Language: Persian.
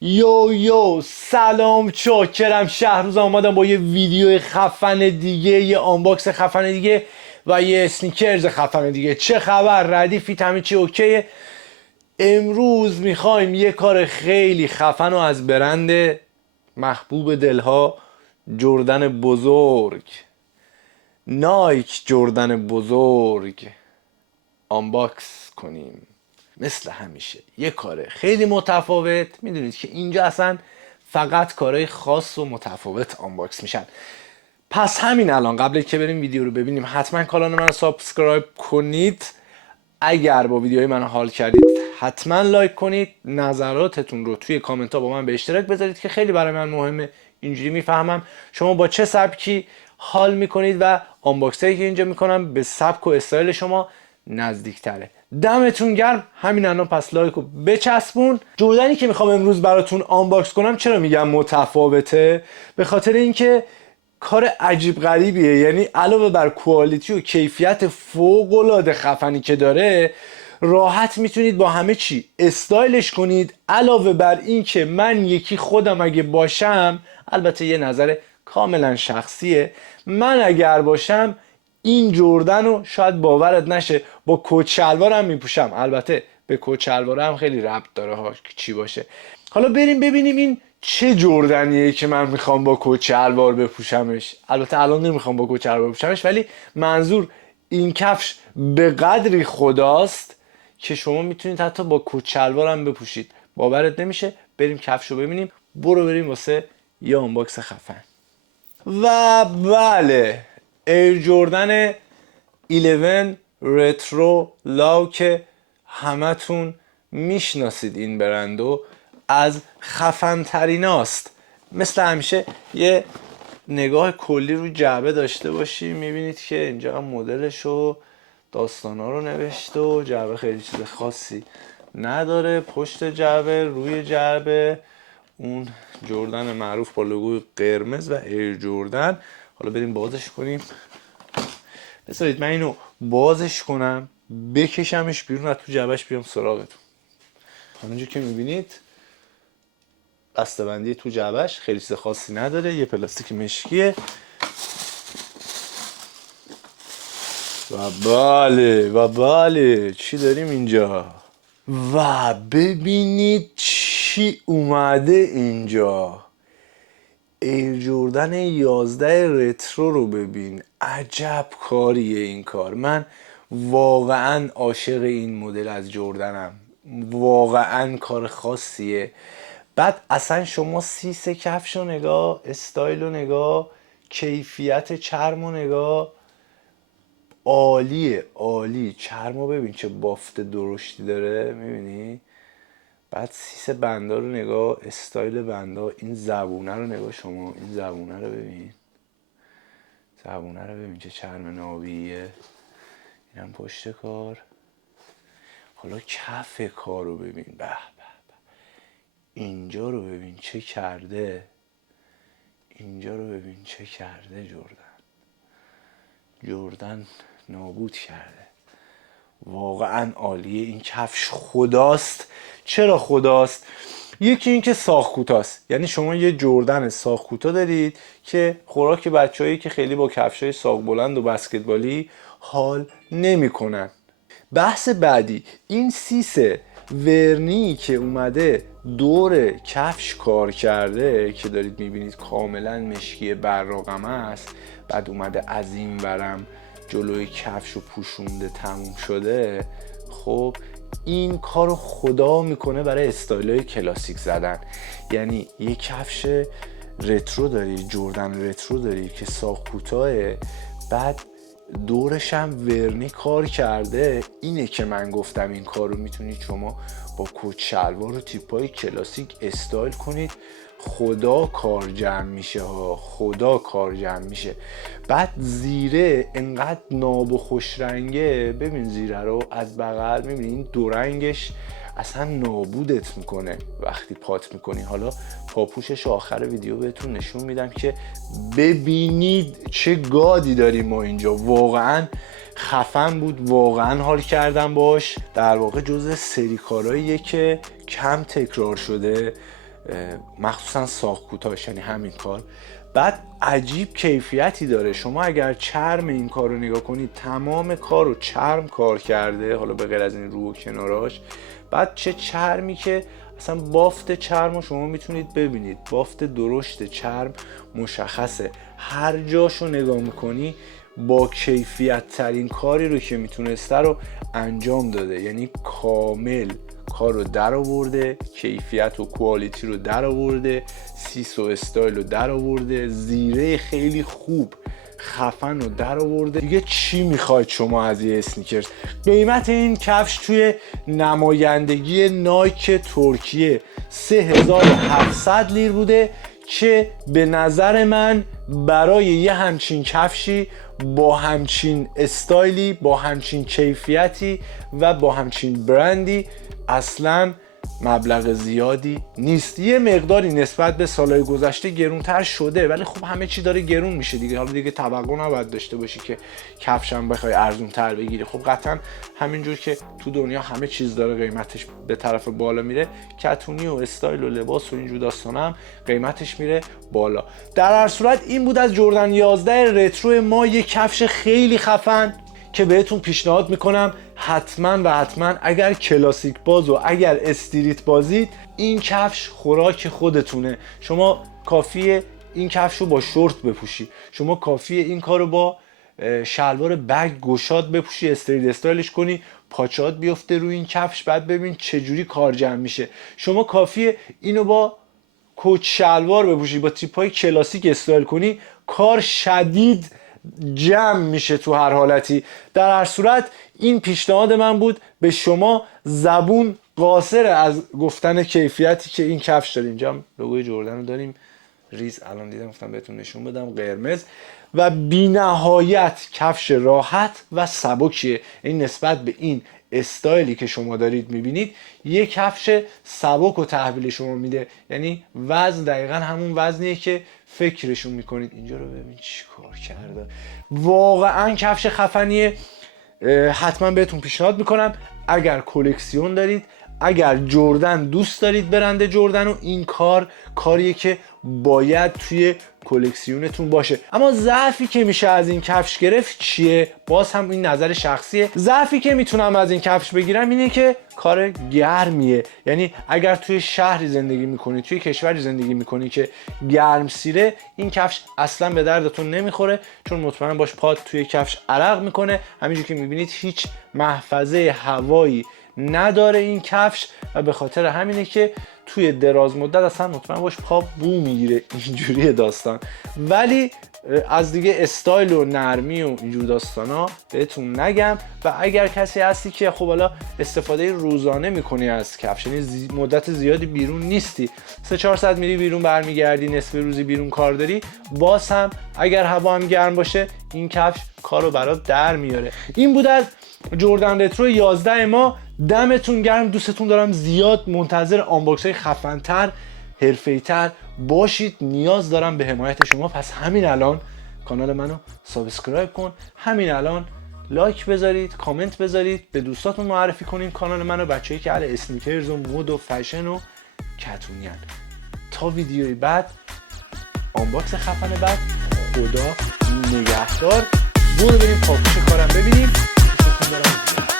یو سلام چاکرم. شهروز آمدم با یه ویدیو خفن دیگه، یه آنباکس خفن دیگه و یه اسنیکرز خفن دیگه. چه خبر؟ ردیفیت؟ همه چی اوکیه؟ امروز میخوایم یه کار خیلی خفن و از برند محبوب دلها، جردن بزرگ، نایک جردن بزرگ آنباکس کنیم. مثل همیشه یه کاره خیلی متفاوت. میدونید که اینجا اصلا فقط کارهای خاص و متفاوت آنباکس میشن. پس همین الان قبل که بریم ویدیو رو ببینیم حتما کانال من رو سابسکرایب کنید. اگر با ویدیوهای من حال کردید حتما لایک کنید. نظراتتون رو توی کامنت ها با من به اشتراک بذارید که خیلی برای من مهمه. اینجوری میفهمم شما با چه سبکی حال میکنید و آنباکس هایی که اینجا میکنم به سبک و استایل شما نزدیکتره. دمتون گرم. همین الان پس لایک رو بچسبون. جردنی که میخوام امروز براتون آنباکس کنم، چرا میگم متفاوته؟ به خاطر اینکه کار عجیب غریبیه. یعنی علاوه بر کوالیتی و کیفیت فوق العاده خفنی که داره، راحت میتونید با همه چی استایلش کنید. علاوه بر این که من یکی خودم اگه باشم، البته یه نظر کاملا شخصیه، من اگر باشم این جردن رو شاید باورت نشه با کت شلوارم میپوشم. البته به کت شلوارم خیلی ربط داره ها چی باشه. حالا بریم ببینیم این چه جردنیه که من میخوام با کت شلوار بپوشمش. البته الان نمیخوام با کت شلوار بپوشمش، ولی منظور این کفش به قدری خداست که شما میتونید حتی با کت شلوار هم بپوشید. باورت نمیشه. بریم کفش رو ببینیم. برو بریم واسه یه آنباکس خفن. و بله، ایر جردن 11 رترو لاو که همتون میشناسید این برندو، از خفن تریناست. مثل همیشه یه نگاه کلی رو جعبه داشته باشیم. میبینید که اینجا هم مدلش و داستانا رو نوشته و جعبه خیلی چیز خاصی نداره. پشت جعبه، روی جعبه اون جردن معروف با لوگوی قرمز و ایر جردن. حالا بریم بازش کنیم. بذارید من اینو بازش کنم، بکشمش بیرون، از تو جعبهش بیام سراغتون. همونجور که میبینید بسته‌بندی تو جعبهش خیلی چیز خاصی نداره. یه پلاستیک مشکیه و بله چی داریم اینجا؟ و ببینید چی اومده اینجا. ایر جردن 11 رترو رو ببین. عجب کاریه این کار. من واقعا عاشق این مدل از جردنم. واقعا کار خاصیه. بعد اصلا شما سیس کفش رو نگاه، استایل رو نگاه، کیفیت چرم رو نگاه. عالیه، عالی. چرمو ببین چه بافت درشتی داره، میبینی؟ بعد سیس بندا رو نگاه، استایل بندا. این زبونه رو نگاه شما، این زبونه رو ببین، زبونه رو ببین چه چرم نابیه. اینم پشت کار. حالا کف کار رو ببین، به به به. اینجا رو ببین چه کرده، اینجا رو ببین چه کرده. جردن نابود کرده. واقعا عالیه این کفش. خداست. چرا خداست؟ یکی این که ساق کوتاست. یعنی شما یه جردن ساق کوتا دارید که خوراک بچه‌هایی که خیلی با کفشای ساق بلند و بسکتبالی حال نمی‌کنن. بحث بعدی این سیس ورنی که اومده دور کفش کار کرده که دارید میبینید کاملا مشکی براقمه است. بعد اومده از این ورم جلوی کفش رو پوشونده، تموم شده. خب این کارو خدا میکنه برای استایلای کلاسیک زدن. یعنی یه کفش رترو داری، جردن رترو داری که ساق کوتاهه، بعد دورش هم ورنی کار کرده. اینه که من گفتم این کار رو میتونید شما با کت شلوار و تیپای کلاسیک استایل کنید. خدا کار جمع میشه ها، خدا کار جمع میشه. بعد زیره انقدر ناب و خوش رنگه. ببین زیره رو از بغل میبینی، این دو رنگش اصلا نابودت میکنه وقتی پات میکنی. حالا پاپوشش آخر ویدیو بهتون نشون میدم که ببینید چه گادی داریم ما اینجا. واقعا خفن بود، واقعا حال کردم باش. در واقع جزء سری کارهاییه که کم تکرار شده. مخصوصا ساق کوتاهش، یعنی همین کار. بعد عجیب کیفیتی داره. شما اگر چرم این کار رو نگاه کنید، تمام کار رو چرم کار کرده، حالا به غیر از این رو و کناراش. بعد چه چرمی که اصلا بافت چرم رو شما میتونید ببینید، بافت درشت چرم مشخصه، هر جاشو نگاه میکنی با کیفیت ترین کاری رو که میتونسته رو انجام داده. یعنی کامل کار رو در آورده، کیفیت و کوالیتی رو در آورده، سیس و استایل رو در آورده، زیره خیلی خوب خفن رو در آورده. دیگه چی میخواید شما از یه اسنیکرز؟ قیمت این کفش توی نمایندگی نایک ترکیه 3700 لیر بوده که به نظر من برای یه همچین کفشی با همچین استایلی، با همچین کیفیتی و با همچین برندی اصلا مبلغ زیادی نیست. یه مقداری نسبت به سالهای گذشته گرونتر شده، ولی خب همه چی داره گرون میشه دیگه. حالا دیگه توقع نباید داشته باشی که کفشم بخوای ارزون تر بگیری. خب قطعا همینجور که تو دنیا همه چیز داره قیمتش به طرف بالا میره، کتونی و استایل و لباس و اینجور داستانا هم قیمتش میره بالا. در هر صورت این بود از جردن 11 رترو ما، یه کفش خیلی خفن که بهتون پیشنهاد میکنم حتما و حتما اگر کلاسیک باز و اگر استریت بازید، این کفش خوراک خودتونه. شما کافیه این کفش رو با شورت بپوشی، شما کافیه این کارو با شلوار بگ گشاد بپوشی، استریت استایلش کنی، پاچات بیفته روی این کفش، بعد ببین چجوری کار جمع میشه. شما کافیه اینو با کوچ شلوار بپوشی، با تیپای کلاسیک استایل کنی، کار شدید جمع میشه تو هر حالتی. در هر صورت این پیشنهاد من بود به شما. زبون قاصر از گفتن کیفیتی که این کفش داره. اینجا هم لوگوی جردن رو داریم ریز، الان دیدم گفتم بهتون نشون بدم، قرمز و بی نهایت کفش راحت و سبکیه. این نسبت به این استایلی که شما دارید میبینید یه کفش سبک و تحویل شما میده. یعنی وزن دقیقا همون وزنیه که فکرشون میکنید. اینجا رو ببین چی کار کرده، واقعا کفش خفنیه. حتما بهتون پیشنهاد میکنم اگر کلکسیون دارید، اگر جردن دوست دارید، برند جردن، و این کار کاریه که باید توی کلکسیونتون باشه. اما ضعفی که میشه از این کفش گرفت چیه؟ باز هم این نظر شخصیه. ضعفی که میتونم از این کفش بگیرم اینه که کار گرمیه. یعنی اگر توی شهری زندگی میکنی، توی کشوری زندگی میکنی که گرم سیره، این کفش اصلا به دردتون نمیخوره، چون مطمئنا باش پات توی کفش عرق میکنه. همینجور که میبینید هیچ محفظه هوایی نداره این کفش و به خاطر همینه که توی دراز مدت اصلا مطمئن باش پا بو میگیره. اینجوریه داستان. ولی از دیگه استایل و نرمی و اینجور داستانا بهتون نگم. و اگر کسی هستی که خب حالا استفاده روزانه میکنی از کفش، یعنی مدت زیادی بیرون نیستی، 3-4 ساعت میری بیرون برمیگردی، نصف روزی بیرون کار داری، باز هم اگر هوا هم گرم باشه این کفش کارو برات در میاره. این بود از جردن رترو 11 ما. دمتون گرم، دوستتون دارم. زیاد منتظر آنباکس های خفن‌تر، حرفه‌ای‌تر باشید. نیاز دارم به حمایت شما. پس همین الان کانال منو سابسکرایب کن، همین الان لایک بذارید، کامنت بذارید، به دوستاتون معرفی کنین کانال منو، بچه‌ای که اهل اسنیکرز و مد و فشن و کتونیان. تا ویدیوی بعد، آنباکس خفن بعد، خدا نگهدار. برو بریم پاپوش کارم ببینیم. دوستتون دارم.